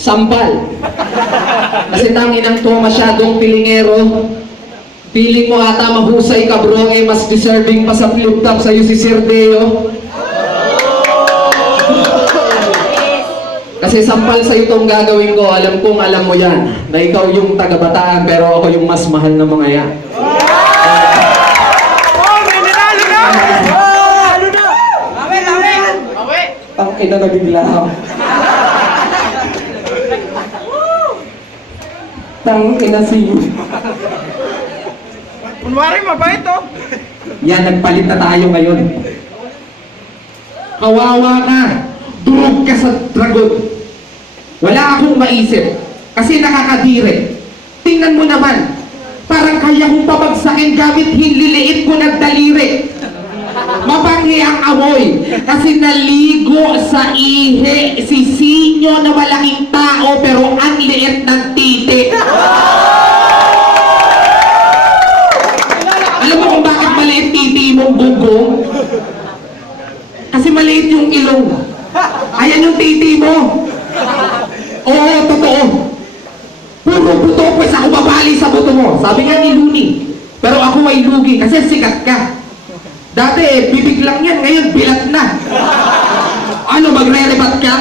Sampal. Kasi tanginang to, masyadong pilingero. Piling mo ata mahusay ka bro, eh mas deserving pa sa flip top sa'yo si Sir Deo. Kasi sampal sa'yo itong gagawin ko, alam kong alam mo yan, na ikaw yung taga-Bataan pero ako yung mas mahal na mga yan. Ang ina nabigla ako. Tang ina si... Kunwari mabait oh. Yan, nagpalit na tayo ngayon. Kawawa ka. Durog ka sa dragon. Wala akong maisip. Kasi nakakadire. Tingnan mo naman. Parang kaya kong pabagsakin gamit hinliliit ko ng daliri. Mabanghi ang amoy. Kasi naligo sa ihe si Sinyo na malaking tao pero ang liit ng titi. Alam mo kung bakit maliit titi mong bugo? Kasi maliit yung ilong. Ayan yung titi mo. Oo, totoo. Puro buto, pues ako babali sa buto mo. Sabi nga ni Luni. Pero ako ay lugi kasi sikat ka. Dati, bibig lang yan. Ngayon, bilat na. Ano, magre-rebat ka?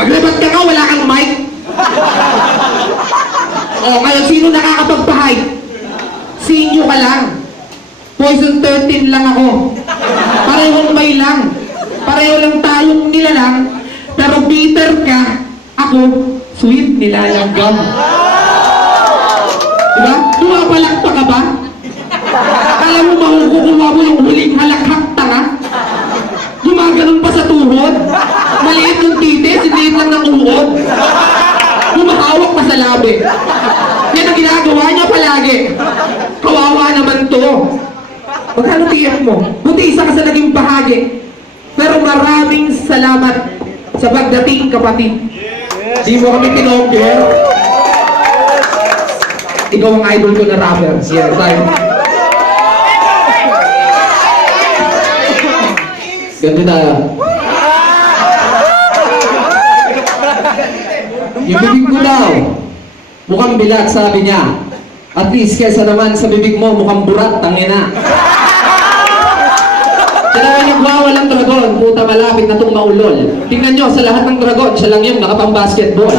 Magre-rebat ka nga, wala kang mic? O, ngayon, sino nakakapagpahay? Sinyo ka lang. Poison 13 lang ako. Parehong may lang. Pareho lang tayong nilalang. Pero bitter ka. Ako, sweet nilalanggam. Diba? Lumapalakpa ka ba? Kala mo makukuha mo yung huling halakhak tanga? Gumaganon pa sa tuhod? Maliit yung titi, siniit lang ng uod. Humahawak pa sa labi. Yan ang ginagawa niya palagi. Kawawa naman to. Magkano tiyak mo? Buti isa ka sa naging bahagi. Pero maraming salamat sa pagdating, kapatid. Di mo kami pinokyo. Ikaw ang idol ko na rapper. Yeah, tayo. Ganto tayo. Yung bibig mo daw, mukhang bilat, sabi niya. At least, kesa naman sa bibig mo, mukhang burat, tangina. Kailangan yung walang dragon, puta malapit na itong maulol. Tingnan nyo, sa lahat ng dragon, siya lang yung nakapang-basketball.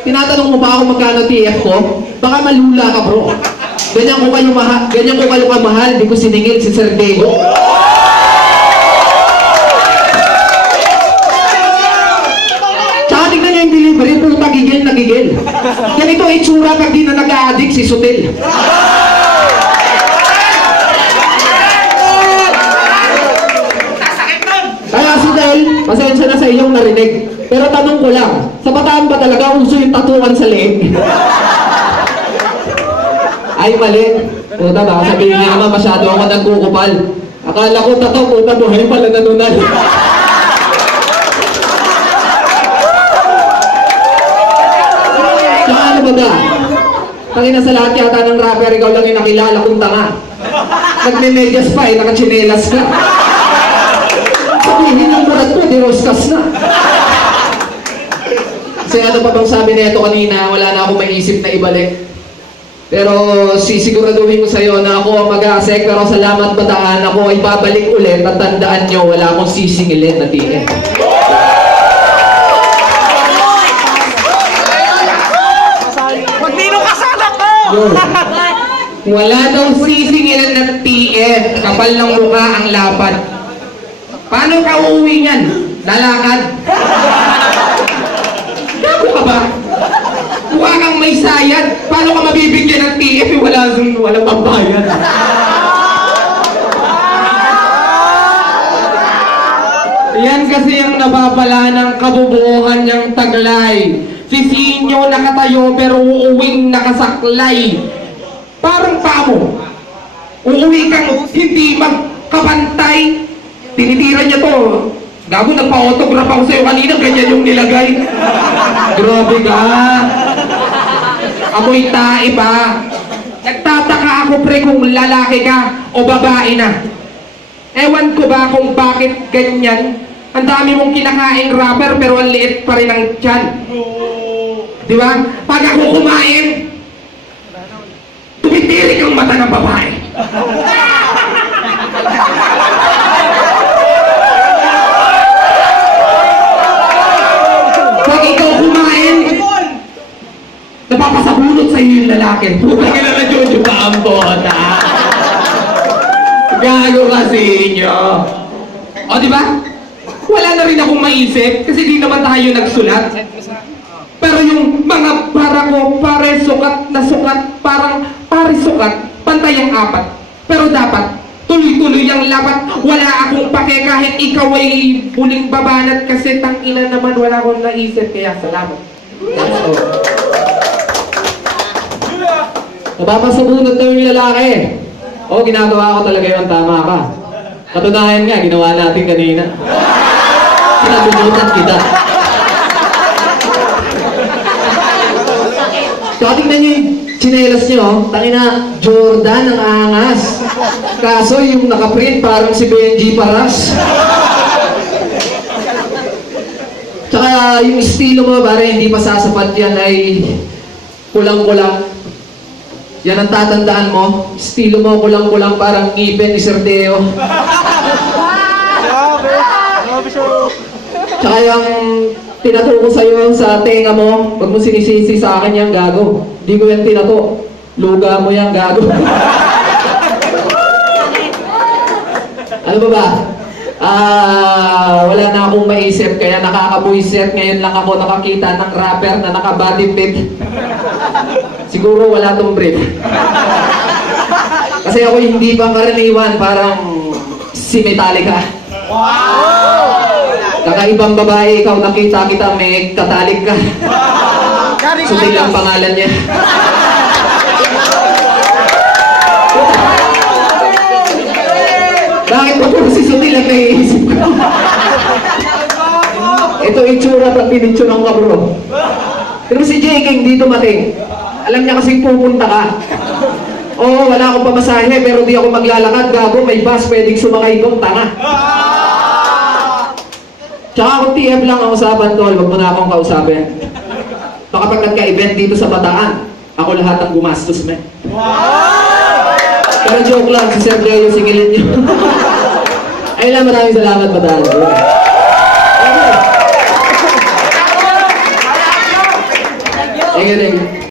Tinatanong mo ba ako magkano TF ko? Baka malula ka bro. Ganyan ko kayo kamahal, di ko siningil si Sir Diego. Tsaka tignan niyo yung delivery, puta gigil na gigil. Ganito itsura pag di na nag-a-addict si Sutil. Kaya Sutil, pasensya na sa iyong narinig. Pero tanong ko lang, sa Bataan ba talaga uso yung tatuan sa leeg? Ay, mali. Puta, baka sabihin niya naman masyado ako nagkukupal. Akala ko tato, puta, buhay pala nanunal. Tsaka ano ba da? Tangina sa lahat yata ng rapper, ikaw lang yung nakilala kong tanga. Nagme-medyas pa eh, nakachinelas ka. Sabihin ng murat ko, di roskas na. Kasi ano pa bang sabi nito kanina, wala na akong maisip na ibalik. Pero sisiguraduhin ko sa'yo na ako ang mag-aasek, pero salamat Bataan, ako ay babalik ulit at tandaan nyo, wala akong sisingilin na tingin. Magdino ka sana ko! Wala daw sisingilin na TF, kapal ng mukha ang lapad. Paano ka uuwi niyan? Lalakad? Gago ka ba? Mukha kang may sayad. Paano ka mabibigyan ng TF? Walang pambayad. Yan kasi ang nababala ng kabubuuhan niyang taglay. Si Sinyo nakatayo pero uuwing nakasaklay. Parang pamo. Uuwi kang hindi magkabantay. Tinitira niya to. Gago, nagpa-autograph ako sa'yo kanina, ganyan yung nilagay. Grabe ka. Amoy tae ba? Nagtataka ako pre kung lalaki ka o babae na. Ewan ko ba kung bakit ganyan. Ang dami mong kinakaing rapper pero ang liit pa rin ang tiyan. Di ba? Pag ako kumain, tumitirik ang mata ng babae. Pag ikaw kumain, napapasabunot sa iyo yung lalaki. Puta ka na Jojo pa ang bota. Gago kasi inyo. O di ba? Wala na rin akong maisip kasi di naman tayo nagsulat. Pero yung mga para ko, pare sukat na sukat, parang pare sukat, pantay ang apat. Pero dapat, tuloy-tuloy ang lapat. Wala akong pake kahit ikaw ay puling babanat kasi tangina naman wala akong naisip. Kaya salamat. That's all. Napapasabunod daw yung lalaki. Oo, ginagawa ko talaga yun, tama ka. Katunayan nga, ginawa natin kanina. Pinabunutan kita. So, tingnan nyo yung chinelas nyo, tangina, Jordan ang angas. Kaso yung nakaprint parang si Benji Paras. Tsaka yung estilo mo, pare, hindi pa sasapat yan ay kulang-kulang. Yan ang tatandaan mo. Estilo mo kulang-kulang parang ngipin ni Sir Teo. Tsaka yung tinato ko sa'yo sa tenga mo, huwag mo sinisisi sa akin yan, gago. Hindi ko yan tinato. Luga mo yan, gago. Ano ba ba? Wala na akong maisip, kaya nakakabuisit. Ngayon lang ako nakakita ng rapper na naka-body fit. Siguro wala tong brief. Kasi ako hindi pang karaniwan, parang si Metallica. Kakaibang babae, ikaw nakita kita, may katalik ka. Sutil ang pangalan niya. Bakit ba puro si Sutil ang naiisip ko? Ito itsura at pinicturean ka bro. Pero si JK hindi dumating. Alam niya kasing pupunta ka. Oo, wala akong pamasahe pero di ako maglalakad, gago, may bus pwedeng sumakay doon, tanga. Tsaka kung TF lang ang usapan tol, wag mo na akong kausapin. Baka pag nagka-event dito sa Bataan, ako lahat ang gumastos, man. Pero joke lang, si Sir Leo, singilin niyo. Ayun lang, maraming salamat, Bataan. Thank you.